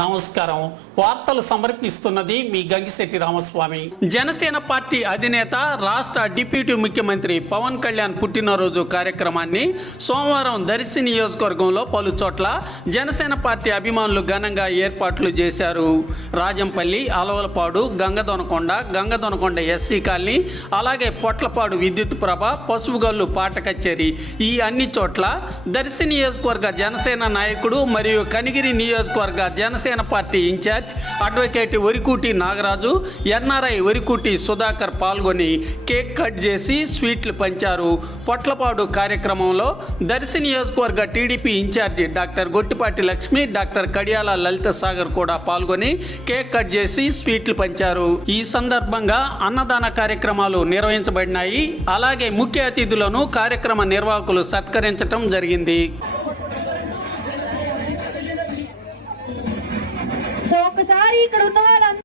నమస్కారం. వార్తలు సమర్పిస్తున్నది మీ గంగిశెట్టి రామస్వామి. జనసేన పార్టీ అధినేత రాష్ట్ర డిప్యూటీ ముఖ్యమంత్రి పవన్ కళ్యాణ్ పుట్టినరోజు కార్యక్రమాన్ని సోమవారం దర్శి నియోజకవర్గంలో పలు చోట్ల జనసేన పార్టీ అభిమానులు ఘనంగా ఏర్పాట్లు చేశారు. రాజంపల్లి అలవలపాడు గంగదొనకొండ గంగదొనకొండ ఎస్సీ కాలనీ అలాగే పొట్లపాడు విద్యుత్ ప్రభ పసుపుగల్లు పాట కచేరి ఈ అన్ని చోట్ల దర్శి నియోజకవర్గ జనసేన నాయకుడు మరియు కనిగిరి నియోజకవర్గ Janasena party incharge advocate Varikuti Nagaraju NRI Varikuti Sudhakar పాల్గొని కేక్ కట్ చేసి స్వీట్లు పంచారు. పొట్లపాడు కార్యక్రమంలో దర్శి నియోజకవర్గ TDP incharge doctor Gottipati Lakshmi doctor Kadiyala Lalitha Sagar కూడా పాల్గొని కేక్ కట్ చేసి స్వీట్లు పంచారు. ఈ సందర్భంగా అన్నదాన కార్యక్రమాలు నిర్వహించబడినాయి. అలాగే ముఖ్య అతిథులను కార్యక్రమ నిర్వాహకులు సత్కరించడం జరిగింది. ఇక్కడ ఉన్న వాళ్ళందరూ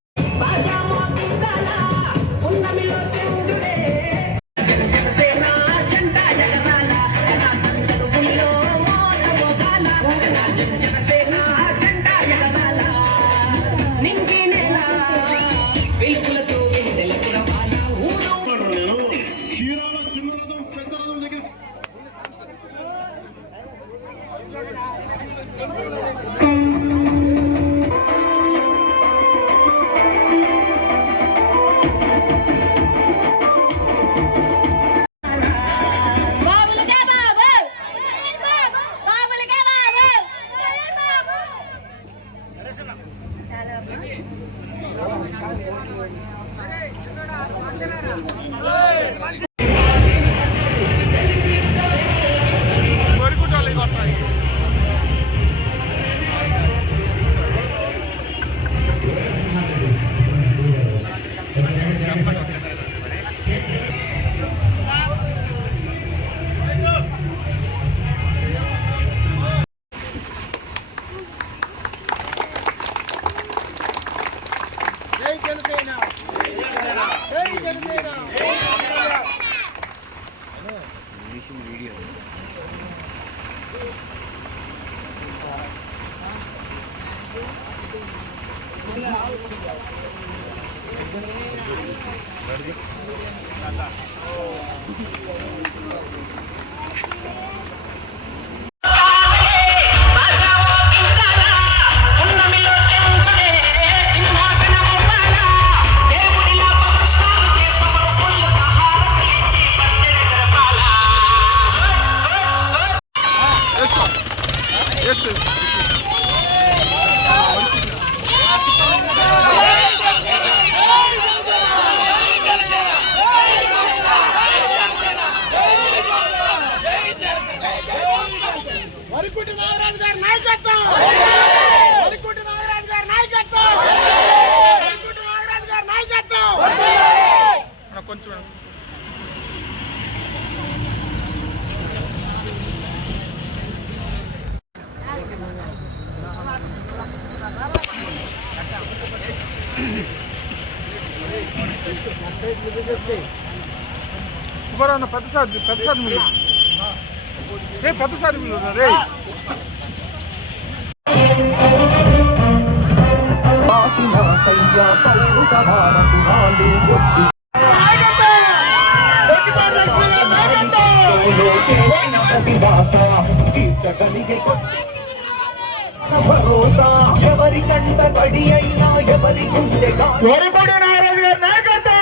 క్షీరాల ಮಾಡ್ತೀವಿ జనసేన జై వీడియో వరికుటి నాగరాజు గారి నాయకత్వం! వరికుటి నాగరాజు గారి నాయకత్వం! వరికుటి నాగరాజు గారి నాయకత్వం! కొంచెం ఇవ్వరన్న పెద్ద సార్ మీరు రే పెద్దసారి మీరు రే భరోసా ఎవరి కంట పడి అయినా ఎవరి గుండె వరిపడి నాగరాజు